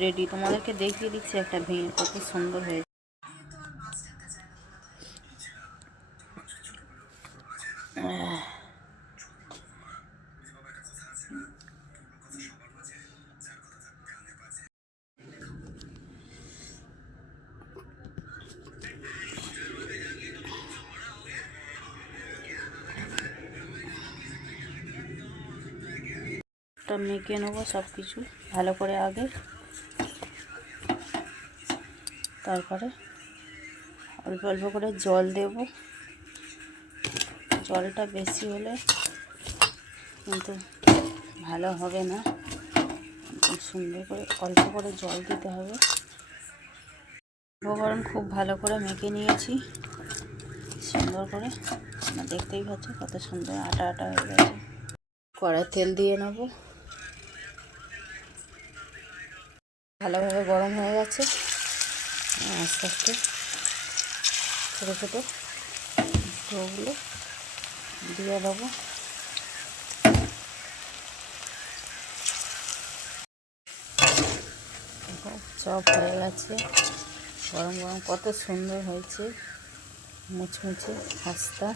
Ready. তোমাদেরকে দেখিয়ে দিচ্ছি একটা ভেঙে, কত সুন্দর হয়েছে। মেখে নেবো সব কিছু ভালো করে আগে, তারপরে অল্প অল্প করে জল দেব। জলটা বেশি হলে কিন্তু ভালো হবে না, সুন্দর করে অল্প করে জল দিতে হবে। উপকরণ খুব ভালো করে মেখে নিয়েছি সুন্দর করে, দেখতেই পাচ্ছ কত সুন্দর আটা আটা হয়ে গেছে। কড়াই তেল দিয়ে নেব, ভালোভাবে গরম হয়ে গেছে। আস্তে আস্তে ছোটো ছোটো ডোগুলো দিয়ে দেবো। চপ হয়ে গেছে, গরম গরম কত সুন্দর হয়েছে, মুচমুচে খাস্তা।